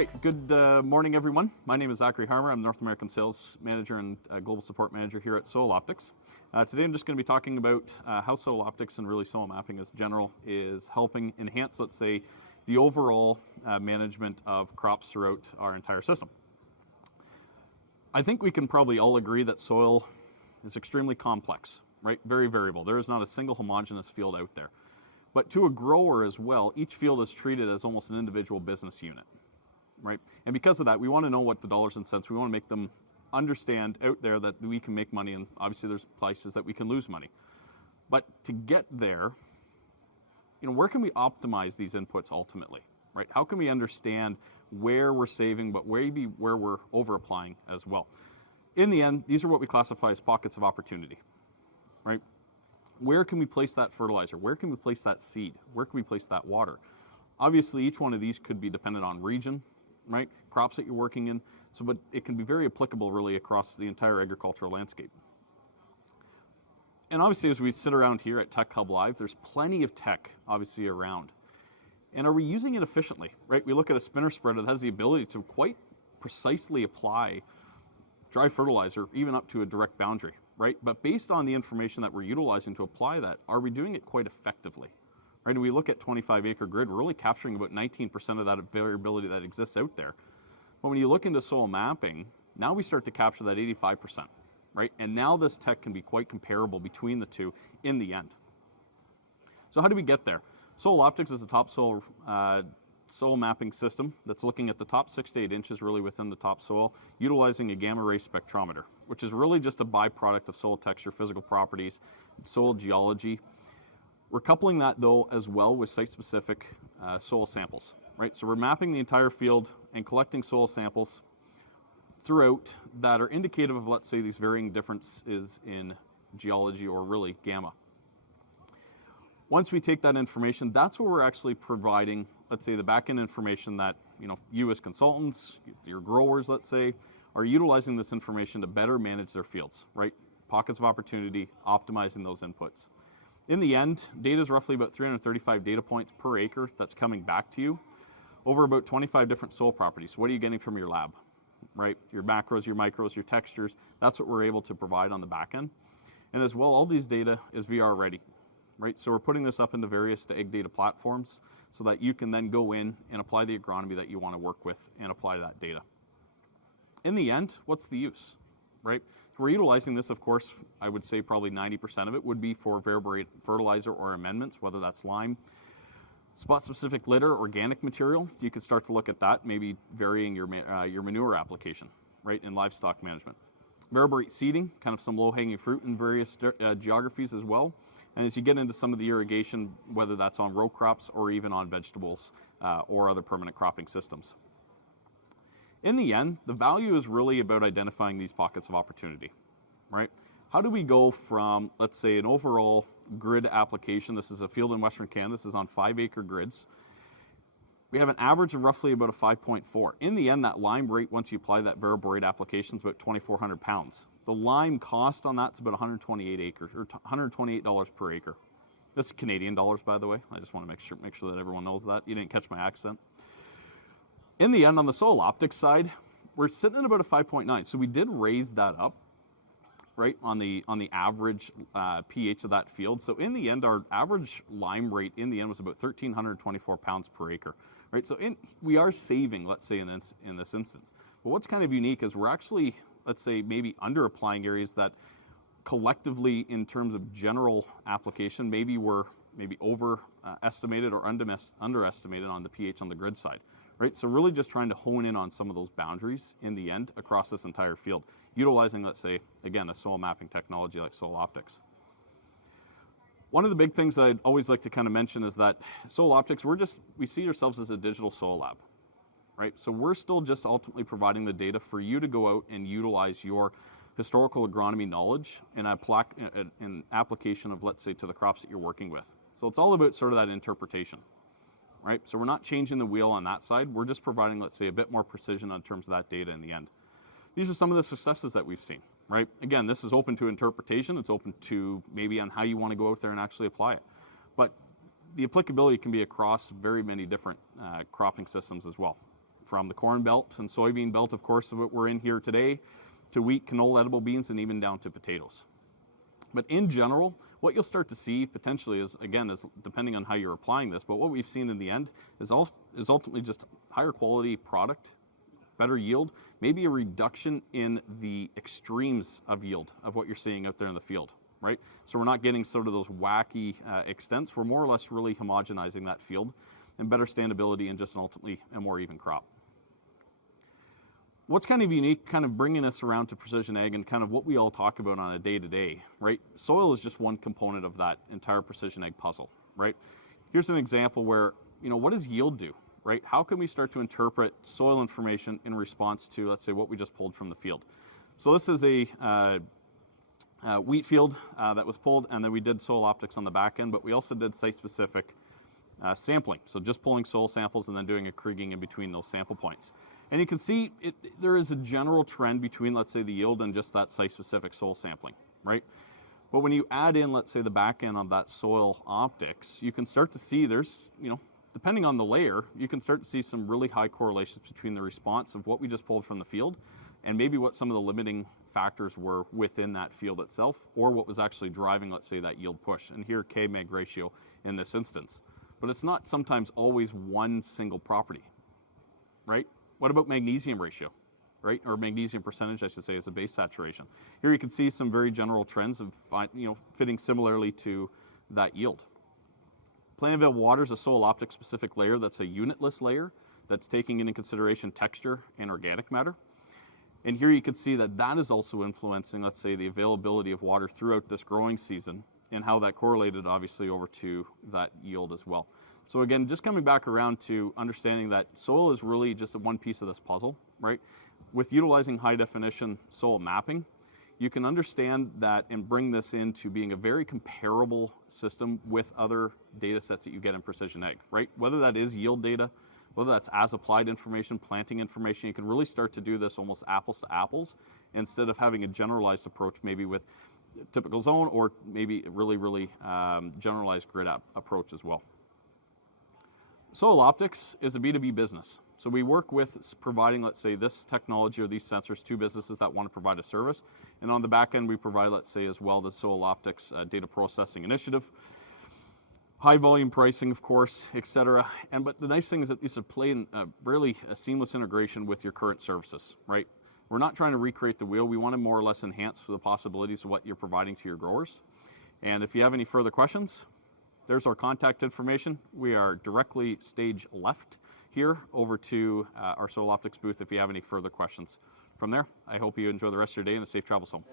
right, good morning everyone. My name is Zachary Harmer. I'm North American Sales Manager and Global Support Manager here at SoilOptix. Today I'm just going to be talking about how SoilOptix and really soil mapping as general is helping enhance, let's say, the overall management of crops throughout our entire system. I think we can probably all agree that soil is extremely complex, right? Very variable. There is not a single homogeneous field out there. But to a grower as well, each field is treated as almost an individual business unit. Right? And because of that, we want to know what the dollars and cents, we want to make them understand out there that we can make money, and obviously there's places that we can lose money. But to get there, where can we optimize these inputs ultimately, right? How can we understand where we're saving, but maybe where we're over applying as well? In the end, these are what we classify as pockets of opportunity, right? Where can we place that fertilizer? Where can we place that seed? Where can we place that water? Obviously, each one of these could be dependent on region, right? Crops that you're working in. But it can be very applicable really across the entire agricultural landscape. And obviously, as we sit around here at Tech Hub Live, there's plenty of tech obviously around. And are we using it efficiently, right? We look at a spinner spreader that has the ability to quite precisely apply dry fertilizer, even up to a direct boundary, right? But based on the information that we're utilizing to apply that, are we doing it quite effectively? Right, and we look at 25-acre grid, we're really capturing about 19% of that variability that exists out there. But when you look into soil mapping, now we start to capture that 85%, right? And now this tech can be quite comparable between the two in the end. So how do we get there? SoilOptix is the top soil mapping system that's looking at the top 6 to 8 inches really within the top soil, utilizing a gamma ray spectrometer, which is really just a byproduct of soil texture, physical properties, soil geology. We're coupling that, though, as well with site-specific soil samples, right? So we're mapping the entire field and collecting soil samples throughout that are indicative of, let's say, these varying differences in geology or really gamma. Once we take that information, that's where we're actually providing, let's say, the back-end information that, you as consultants, your growers, let's say, are utilizing this information to better manage their fields, right? Pockets of opportunity, optimizing those inputs. In the end, data is roughly about 335 data points per acre that's coming back to you over about 25 different soil properties. What are you getting from your lab, right? Your macros, your micros, your textures, that's what we're able to provide on the back end. And as well, all these data is VR ready, right? So we're putting this up into various ag data platforms so that you can then go in and apply the agronomy that you want to work with and apply that data. In the end, what's the use, right? We're utilizing this, of course, I would say probably 90% of it would be for variable rate fertilizer or amendments, whether that's lime, spot-specific litter, organic material. You could start to look at that, maybe varying your manure application, right, in livestock management. Variable rate seeding, kind of some low-hanging fruit in various geographies as well. And as you get into some of the irrigation, whether that's on row crops or even on vegetables or other permanent cropping systems. In the end, the value is really about identifying these pockets of opportunity, right? How do we go from, let's say, an overall grid application? This is a field in Western Canada. This is on 5-acre grids. We have an average of roughly about a 5.4. In the end, that lime rate, once you apply that variable rate application, is about 2,400 pounds. The lime cost on that's about 128 acres, or $128 per acre. This is Canadian dollars, by the way. I just want to make sure that everyone knows that. You didn't catch my accent. In the end, on the SoilOptix side, we're sitting at about a 5.9. So we did raise that up, right, on the average pH of that field. So in the end, our average lime rate in the end was about 1,324 pounds per acre, right? So we are saving, let's say, in this instance. But what's kind of unique is we're actually, let's say, maybe under applying areas that collectively, in terms of general application, maybe we're overestimated or underestimated on the pH on the grid side. Right, so really just trying to hone in on some of those boundaries in the end across this entire field, utilizing, let's say, again, a soil mapping technology like SoilOptix. One of the big things that I'd always like to kind of mention is that SoilOptix, we see ourselves as a digital soil lab, right? So we're still just ultimately providing the data for you to go out and utilize your historical agronomy knowledge and an application of, let's say, to the crops that you're working with. So it's all about sort of that interpretation. Right? So we're not changing the wheel on that side. We're just providing, let's say, a bit more precision in terms of that data in the end. These are some of the successes that we've seen, right? Again, this is open to interpretation. It's open to maybe on how you want to go out there and actually apply it. But the applicability can be across very many different cropping systems as well. from the corn belt and soybean belt, of course, what we're in here today, to wheat, canola, edible beans, and even down to potatoes. But in general, what you'll start to see potentially is, again, is depending on how you're applying this, but what we've seen in the end is ultimately just higher quality product, better yield, maybe a reduction in the extremes of yield of what you're seeing out there in the field, right? So we're not getting sort of those wacky extents. We're more or less really homogenizing that field and better standability and just ultimately a more even crop. What's kind of unique, kind of bringing us around to precision ag and kind of what we all talk about on a day-to-day, right? Soil is just one component of that entire precision ag puzzle, right? Here's an example where, what does yield do, right? How can we start to interpret soil information in response to, let's say, what we just pulled from the field? So this is a wheat field that was pulled, and then we did SoilOptix on the back end, but we also did site-specific sampling. So just pulling soil samples and then doing a kriging in between those sample points. And you can see there is a general trend between, let's say, the yield and just that site-specific soil sampling, right? But when you add in, let's say, the back end of that SoilOptix, you can start to see there's, depending on the layer, you can start to see some really high correlations between the response of what we just pulled from the field and maybe what some of the limiting factors were within that field itself, or what was actually driving, let's say, that yield push. And here, K-Mag ratio in this instance. But it's not sometimes always one single property, right? What about magnesium ratio, right? Or magnesium percentage, I should say, as a base saturation. Here you can see some very general trends of, fitting similarly to that yield. Plant available water is a SoilOptix specific layer that's a unitless layer that's taking into consideration texture and organic matter. And here you can see that that is also influencing, let's say, the availability of water throughout this growing season and how that correlated obviously over to that yield as well. So again, just coming back around to understanding that soil is really just one piece of this puzzle, right? With utilizing high definition soil mapping, you can understand that and bring this into being a very comparable system with other data sets that you get in precision ag, right? Whether that is yield data, whether that's as applied information, planting information, you can really start to do this almost apples to apples instead of having a generalized approach maybe with typical zone or maybe really generalized grid approach as well. SoilOptix is a B2B business. So we work with providing, let's say, this technology or these sensors to businesses that want to provide a service. And on the back end, we provide, let's say, as well, the SoilOptix data processing initiative. High volume pricing, of course, et cetera. But the nice thing is that these are playing really a seamless integration with your current services, right? We're not trying to recreate the wheel. We want to more or less enhance the possibilities of what you're providing to your growers. And if you have any further questions, there's our contact information. We are directly stage left here over to our SoilOptix booth if you have any further questions. From there, I hope you enjoy the rest of your day and a safe travels home.